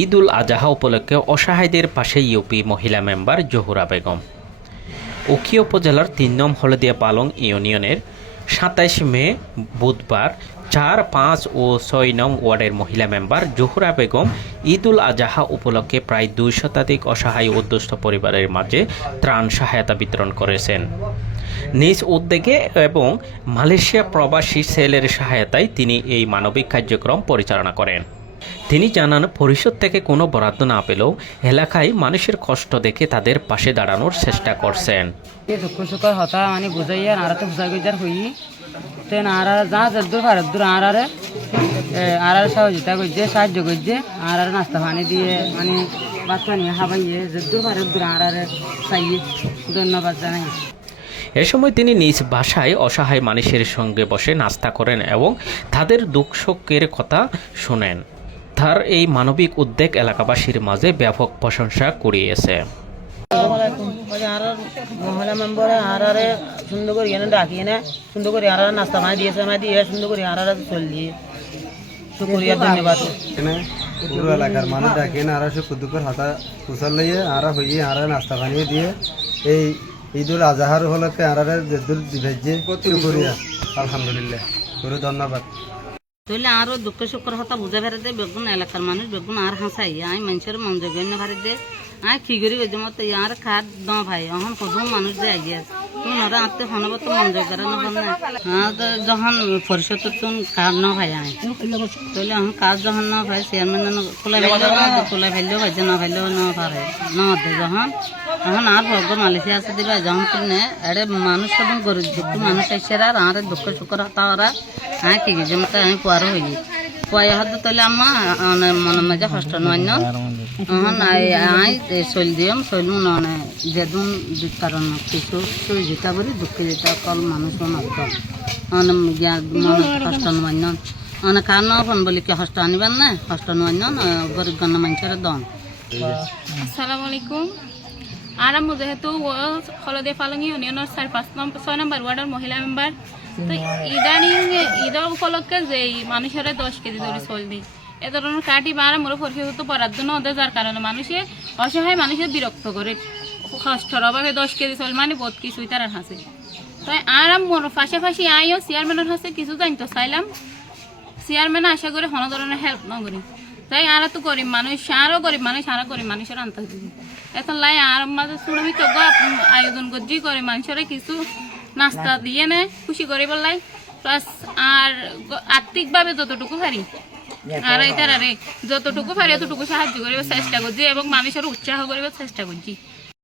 ঈদ উল আজহা উপলক্ষে অসহায়দের পাশে ইউপি মহিলা মেম্বার জহুরা বেগম। উখিয়া উপজেলার ৩ নং হলদিয়া পালং ইউনিয়নের ২৭ মে বুধবার ৪, ৫ ও ৬ নং ওয়ার্ডের মহিলা মেম্বার জহুরা বেগম ঈদ উল আজহা উপলক্ষে প্রায় ২ শতাধিক অসহায় ও দুস্থ পরিবারের মাঝে ত্রাণ সহায়তা বিতরণ করেছেন। নিজ উদ্যোগে এবং মালয়েশিয়া প্রবাসী সেলের সহায়তায় তিনি এই মানবিক কার্যক্রম পরিচালনা করেন। তিনি জানান, পরিষদ থেকে কোনো বরাদ্দ না পেলেও এলাকায় মানুষের কষ্ট দেখে তাদের পাশে দাঁড়ানোর চেষ্টা করছেন। দুঃখ সুখ হতা মানে বুঝাইয়া আরাতে বুঝাই গজার হই তেন আরা যা যদ্দুর পারদ্দুর আরার সহযোগিতা করছে, সাহায্য করছে, আরার নাস্তা পানি দিয়ে মানে ভাত পানি খাবাইয়ে যদ্দুর পারদ্দুর আরারে চাইয়ে ধন্যবাদ জানাই। এ সময় তিনি নিজ বাসায় অসহায় মানুষের সঙ্গে বসে নাস্তা করেন এবং তাদের দুঃখ সুখের কথা শোনেন। তার এই মানবিক উদ্যোগ এলাকাবাসীর মাঝে ব্যাপক প্রশংসা কুড়িয়েছে। মহিলা মেম্বারে আরারে সুন্দর করে এনে ডাকি এনে সুন্দর করে আরারে নাস্তা পানি দিয়েছে, দিয়ে সুন্দর করে আরারে চল দিয়ে শুকরিয়া ধন্যবাদ। পুরো এলাকার মানুষ ডাকি না আরা সুখ দুঃখের হাতা কুশল লইয়ে আরা হইয়ে আরা নাস্তা পানি দিয়ে এই ঈদ উল আজহার উপলক্ষে আরারে যেদুল দিবেজে শুকরিয়া আলহামদুলিল্লাহ পুরো ধন্যবাদ। তাহলে আরও দুঃখ সুখের কথা বুঝে ফেরে দে বেগুন এলাকার মানুষ বেগুন আর হাসাই আয় মানুষের মন জগন্য ভারে দে আয় কি করি গেছে মতো আর খাদ ন ভাই এখন কত মানুষ যে আগে আছে তুমি নরা আনতে হনব তো মন জগার না হ্যাঁ তো যখন পরিষদ কাজ ন ভাই আয় তাহলে এখন কাজ যখন ন ভাই চেয়ারম্যান খোলাই ফেললেও ভাইছে না ফেললেও ন পারে নদে যখন এখন আর ভগ্য মালিশে আছে দিবা যখন কিনে এড়ে মানুষ সব গরিব দুঃখ মানুষ এসে আর দুঃখ সুখের হতা ওরা হ্যাঁ কি গেছে মতো আমি পোয়ারও হয়ে পয়া হতো তাহলে আমার মনের মাঝে কষ্ট নয় আই চল দিম চলু নয় যেদিন কারণ কিছু সহযোগিতা করি দুঃখে যেটা কল মানুষ মনে কষ্ট নয় অনেক কার ফোন বলি কি কষ্ট আনিবার না কষ্ট নয় গরিব গণ্য মানুষের দন। আসসালামু আলাইকুম। আর আমি যেহেতু হলদিয়া পালং ইউনিয়নের 4-5 নম্বর ওয়ার্ডের মহিলা মেম্বার, তো ইদানিং ঈদের উপলক্ষে যে মানুষের 10 কেজি ধরে চল দিই এ ধরনের কাটি বা আমার পরিষদ বরাদ্দ ন দেয়, যার কারণে মানুষে অসহায় মানুষের বিরক্ত করে কষ্টর অভাবে 10 কেজি চল মানে বহুত কিছুই তার হাসে। তাই আর মোর পাশাপাশি আইও চেয়ারম্যানের হাসে কিছু জানতে চাইলাম, চেয়ারম্যান আশা করে কোনো ধরনের হেল্প ন করি। তাই আর তো গরিব মানুষ আরও গরিব মানুষের আনতে দিবি এখন লাই আর মাঝে সুরমি তো আয়োজন করছি করে মানুষের কিছু নাস্তা দিয়ে নে খুশি করে বললাই প্লাস আর আর্থিকভাবে যতটুকু পারি আর এটার যতটুকু পারি এতটুকু সাহায্য করিবার চেষ্টা করছি এবং মানুষের উৎসাহ করিবার চেষ্টা করছি।